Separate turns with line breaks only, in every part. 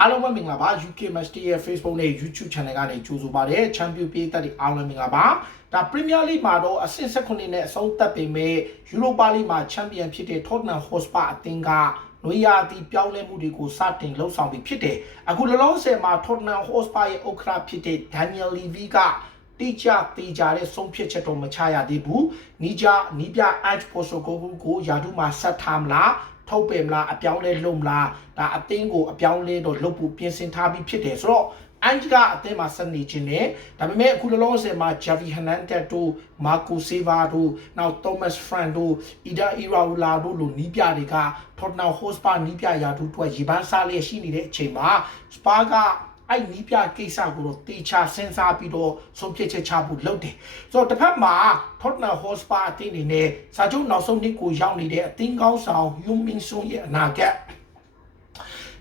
အားလုံးပဲမင်္ဂလာပါ UK Master ရဲ့ Facebook နဲ့ YouTube Channel ကနေကြိုဆိုပါရစေ Champion ပြည်သက်တွေအားလုံးမင်္ဂလာပါဒါ Premier League မှာတော့အဆင့်16နဲ့အဆုံးသတ်ပေမဲ့ Europa League မှာ Champion ဖြစ်တဲ့ Tottenham Hotspur အသင်းကနွေရာသီပြောင်းလဲမှုတွေကိုစတင်လှုပ်ဆောင်ပြီးဖြစ်တယ်အခုလောလောဆယ်မှာ Tottenham Hotspur ရဲ့ဥက္ကဋ္ဌဖြစ်တဲ့ Daniel Levy ကတိကျသေးကြတဲ့ဆုံးဖြတ်ချက်တော့မချရသေးဘူး။နီးကြနီးပြ Edge Postecoglou ကိုယာတုမှာဆက်ထားမလား ထုတ်ပယ်မလားအပြောင်းလဲလုပ်မလားဒါအသင်းကိုအပြောင်းလဲတော့လုပ်ဖို့ပြင်ဆင်ထားပြီးဖြစ်တယ်ဆိုတော့အန်ဂျကအသင်းမှာဆက်နေခြင်းနဲ့ဒါပေမဲ့အခုလောလောဆယ်မှာ Javi Hernandez တို့မာကိုဆေဗာတို့နောက် Thomas Frank တို့ Ida Iraola တို့လိုနီးပြတွေက Tottenham Hotspur နီးပြရာထူးအတွက်ရေပန်းစားလျက်ရှိနေတဲ့အချိန်မှာ Spur က အဲ့နီးပြကိစ္စကိုတော့တေချာစဉ်းစားပြီးတော့ဆုံးဖြတ်ချက်ချဖို့လုပ်တယ်။ဆိုတော့တစ်ဖက်မှာ Tottenham Hotspur အသင်းအနေနဲ့စာချုပ်နောက်ဆုံးနှစ်ကိုရောက်နေတဲ့အသင်းကောင်းဆောင် Heung Min Son ရဲ့အနာဂတ်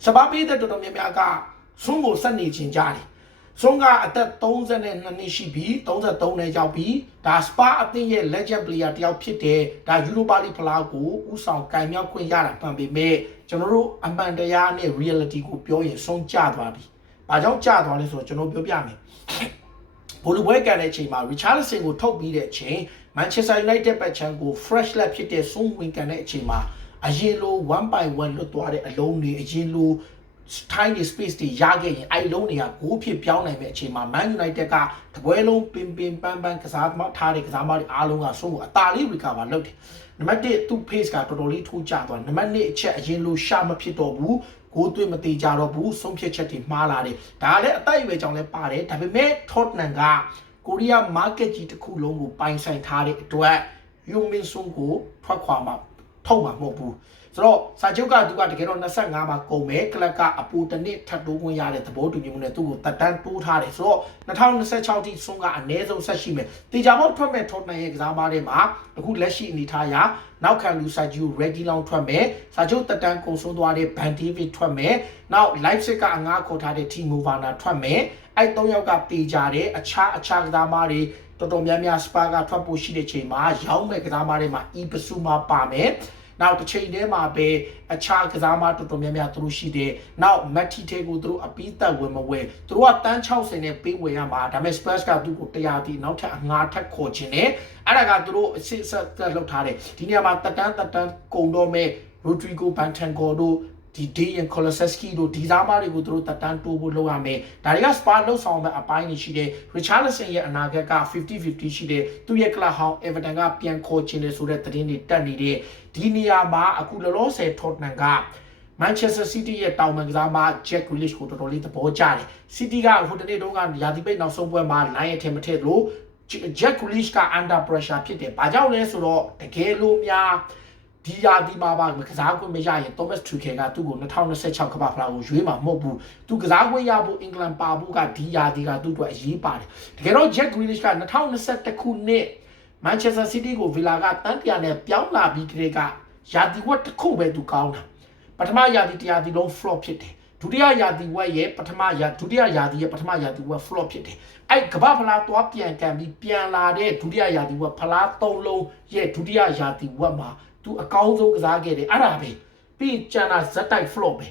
စပါပေးတဲ့တော်တော်များများကဆွန်းကိုဆက်နေခြင်းကြတယ်။ဆွန်းကအသက်32နှစ်ရှိပြီ33နဲ့ရောက်ပြီဒါစပါအသင်းရဲ့ legend player တယောက်ဖြစ်တယ်ဒါယူရိုပါလိဖလားကိုဥဆောင်ကင်မြောက်ခွင့်ရတာမှန်ပေမဲ့ကျွန်တော်တို့အမှန်တရားနဲ့ reality ကိုပြောရင်ဆုံးကြသွားပြီ။ ဘာကြောင့်ကြသွားလဲဆိုတော့ကျွန်တော်ပြောပြမယ်။ဘိုလူပွဲကန်တဲ့အချိန်မှာ Richarlison ကိုထုတ်ပြီးတဲ့အချိန် Manchester United ဘက်ချန်ကို fresh lap ဖြစ်တဲ့ Son ဝင်ကန်တဲ့အချိန်မှာအရင်လို1 by 1လွတ်သွားတဲ့အလုံးတွေအရင်လို time space တွေရခဲ့ရင်အဲ့လုံးတွေကဂိုးဖြစ်ပြောင်းနိုင်မဲ့အချိန်မှာ Man United ကတပွဲလုံးပင်ပင်ပန်းပန်းကစားမထားတဲ့ကစားမတွေအားလုံးကဆုံးကိုအသာလေး recover လုပ်တယ်နံပါတ်1သူ့ pace ကတော်တော်လေးထိုးကျသွားနံပါတ်2အချက်အရင်လိုရှာမဖြစ်တော့ဘူး ကိုယ်တွေ့မသေးကြတော့ဘူးဆုံးဖြတ်ချက်တွေမှားလာတယ်ဒါလည်းအတိုက်အရွယ်ကြောင့်လည်းပါတယ်ဒါပေမဲ့ Tottenham ကကိုရီးယား market ကြီးတစ်ခုလုံးကိုပိုင်ဆိုင်ထားတဲ့အတွက်ယူမင်ဆွန်ကိုထွက်ခွာမှာ ထုတ်မှာမဟုတ်ဘူးဆိုတော့စာချုပ်ကသူကတကယ်တော့25မှာကုန်မယ်ကလပ်ကအပူတစ်နှစ်ထပ်တိုးခွင့်ရတဲ့သဘောတူညီမှုနဲ့သူ့ကိုတက်တန်းတိုးထားတယ်ဆိုတော့2026ထိဆုံးကအနည်းဆုံးဆက်ရှိမယ်တေချာပေါက်ထွက်မဲ့ထော့နန်ရဲ့ကစားမတွေမှာအခုလက်ရှိအနေထားအရနောက်ခံလူစာဂျူ ready လောင်းထွက်မယ်စာချုပ်တက်တန်းကုန်ဆုံးသွားတဲ့ Van David ထွက်မယ်နောက် Leipzig ကအငှားခေါ်ထားတဲ့ Timo Werner ထွက်မယ်အဲ့၃ယောက်ကတေချာတဲ့အခြားအခြားကစားမတွေတော်တော်များများစပါကထွက်ဖို့ရှိတဲ့ချိန်မှာရောင်းမဲ့ကစားမတွေမှာ e ပစုမှာပါမယ် နောက်တစ်ချိန်တည်းမှာပဲအခြားကစားမတော်တော်များများသူတို့ရှိတယ်။နောက်မက်တီတေကိုသူတို့အပီးသက်ဝင်မဝဲသူတို့ကတန်း60နဲ့ပေးဝင်ရမှာဒါပေမဲ့ Spurs ကသူ့ကိုတရားတီနောက်ထပ်အငှားထက်ခေါ်ခြင်းနဲ့အဲ့ဒါကသူတို့အစစ်ဆက်သက်လုပ်ထားတယ်။ဒီနေရာမှာတက်တန်းတက်တန်းကုံတော့မဲ့ Rodrigo Bentancur တို့ ဒီ Dejan Kulusevski တို့ဒီစားမတွေကိုသူတို့တက်တန်းတိုးဖို့လုပ်ရမယ်။ဒါတွေက Spa လှုပ်ဆောင်မဲ့အပိုင်းတွေရှိတယ်။ Richarlison ရဲ့အနာဂတ်က50-50ရှိတယ်။သူ့ရဲ့ club ဟောင်း Everton ကပြန်ခေါ်ချင်တယ်ဆိုတဲ့သတင်းတွေတက်နေတဲ့ဒီနေရာမှာအခုလောလောဆယ် Tottenham က Manchester City ရဲ့တောင်ပန်ကစားမ Jack Grealish ကိုတော်တော်လေးသဘောကျတယ်။ City ကဟိုတနေ့တုန်းကရာသီပိတ်နောက်ဆုံးပွဲမှာ line အထင်မထည့်လို့ Jack Grealish က under pressure ဖြစ်တယ်။ဘာကြောင့်လဲဆိုတော့တကယ်လို့များ ဒီရာဒီမှာပါကစားခွင့်မရရင် Thomas Tuchel ကသူ့ကို2026ကမ္ဘာဖလားကိုရွေးမှာမဟုတ်ဘူး။သူကစားခွင့်ရဖို့အင်္ဂလန်ပါဖို့ကဒီရာဒီကသူ့အတွက်အရေးပါတယ်။တကယ်တော့ Jack Grealish က2021ခုနှစ် Manchester City ကို Villa ကတန်းတရာနဲ့ပြောင်းလာပြီးကလေးကရာဒီဝက်တစ်ခုပဲသူကောင်းတာ။ပထမရာသီတရားဒီလုံး flop ဖြစ်တယ် ဒုတိယရာသီဝက်ရဲ့ပထမရာဒုတိယရာသီရဲ့ပထမရာသီဝက် flop ဖြစ်တယ်အဲ့ကမ္ဘာဖလားသွားပြန်ကန်ပြီးပြန်လာတဲ့ဒုတိယရာသီဝက်ဖလား၃လုံးရဲ့ဒုတိယရာသီဝက်မှာသူအကောင်းဆုံးကစားခဲ့တယ်အဲ့ဒါပဲပြီးကျန်တာဇက်တိုက် flop ပဲ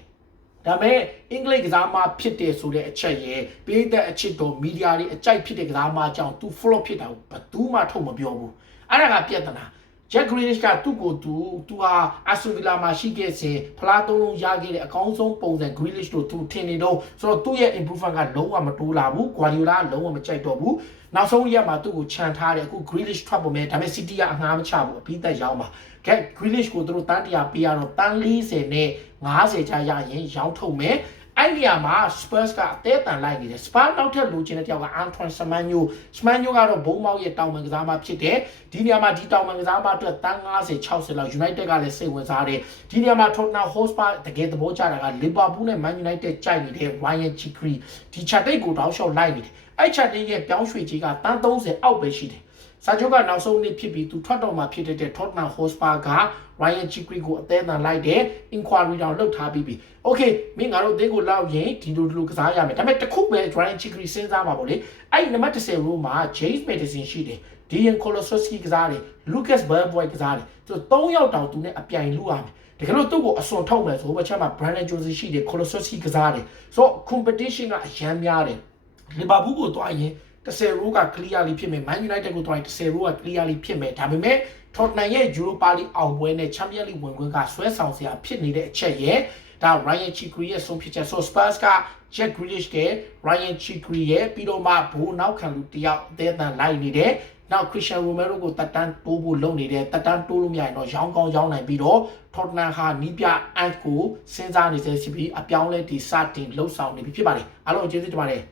ဒါပေမဲ့အင်္ဂလိပ်ကစားမဖြစ်တယ်ဆိုတဲ့အချက်ရဲ့ပေးတဲ့အချစ်တော်မီဒီယာတွေအကြိုက်ဖြစ်တဲ့ကစားမကြောင့်သူ flop ဖြစ်တာကိုဘယ်သူမှထုတ်မပြောဘူးအဲ့ဒါကပြဿနာ Jack Grealish ကသူ့ကိုသူသူဟာ Aston Villa မှာရှိခဲ့စဉ်ဖလားသုံးလုံးရခဲ့တဲ့အကောင်းဆုံးပုံစံ Grealish တို့သူထင်နေတော့ဆိုတော့သူ့ရဲ့ improvement ကလုံးဝမတိုးလာဘူး Guardiola ကလုံးဝမကြိုက်တော့ဘူးနောက်ဆုံးရက်မှာသူ့ကိုခြံထားတယ်အခု Grealish ထွက်ပေါ်မယ်ဒါပေမဲ့ City ကအငှားမချဘူးအပြီးသက်ရောင်းပါ Jack Grealish ကိုသူတို့တန်းတရာပေးရတော့တန်း40နဲ့50ချာရရင်ရောင်းထုတ်မယ် အဲ့ဒီနေရာမှာ Spurs ကအသေးအတန်လိုက်နေတယ် Spurs နောက်ထပ်လိုချင်တဲ့တယောက်က Antoine Semenyo Semenyo ကတော့ဘုံမောက်ရဲ့တောင်ပန်ကစားမဖြစ်တယ်ဒီနေရာမှာဒီတောင်ပန်ကစားမအတွက်တန်း90 60လောက် United ကလည်းစိတ်ဝင်စားတယ်ဒီနေရာမှာ Tottenham Hotspur တကယ်သဘောကျတာက Liverpool နဲ့ Man United ကြိုက်နေတဲ့ Ryan Chikri ဒီချက်တိတ်ကိုတောက်လျှောက်လိုက်နေတယ်အဲ့ချက်တိတ်ရဲ့ပြောင်းရွှေ့ကြီးကတန်း30အောက်ပဲရှိတယ် စာချုပ်ကနောက်ဆုံးနေ့ဖြစ်ပြီးသူထွက်တော့မှဖြစ်တဲ့ Tottenham Hotspur က Ryan Chikri ကိုအသေးအံလိုက်တယ် inquiry တောင်လုပ်ထားပြီးပြီ Okay မင်းငါတို့အသေးကိုလောက်ရင်ဒီလိုဒီလိုကစားရမယ်ဒါပေမဲ့တစ်ခုပဲ Ryan Chikri စဉ်းစားပါဗောလေအဲ့နံပါတ်10 row မှာ James Madison ရှိတယ် Dejan Kulusevski ကစားတယ် Lucas Bellboy ကစားတယ်သူ၃ယောက်တောင်သူနဲ့အပြိုင်လူရမယ်တကယ်လို့သူ့ကိုအစွန်ထုတ်မယ်ဆိုဘက်ချက်မှာ Brandon Jones ရှိတယ် Colossus ကစားတယ်ဆိုတော့ competition ကအရန်များတယ်လီဗာပူးကိုသွားရင် 10 row က clear လေးဖြစ်မယ် Man United ကိုသွားရင်10 row က clear လေးဖြစ်မယ်ဒါပေမဲ့ Tottenham ရဲ့ Europa League အောင်ပွဲနဲ့ Champions League ဝင်ခွင့်ကဆွဲဆောင်စရာဖြစ်နေတဲ့အချက်ရဲ့ဒါ Ryan Chikri ရဲ့ဆုံးဖြတ်ချက်ဆို Spurs က Jack Grealish က Ryan Chikri ရဲ့ပြီးတော့မှဘိုးနောက်ခံလူတယောက်အသေးအံလိုက်နေတယ်နောက် Christian Romero ကိုတက်တန်းတိုးဖို့လုပ်နေတယ်တက်တန်းတိုးလို့မရရင်တော့ရောင်းကောင်းရောင်းနိုင်ပြီးတော့ Tottenham ဟာနီးပြ Ant ကိုစဉ်းစားနေစေဖြစ်ပြီးအပြောင်းလဲဒီစတင်လှုပ်ဆောင်နေပြီဖြစ်ပါတယ်အားလုံးကျေးဇူးတင်ပါတယ်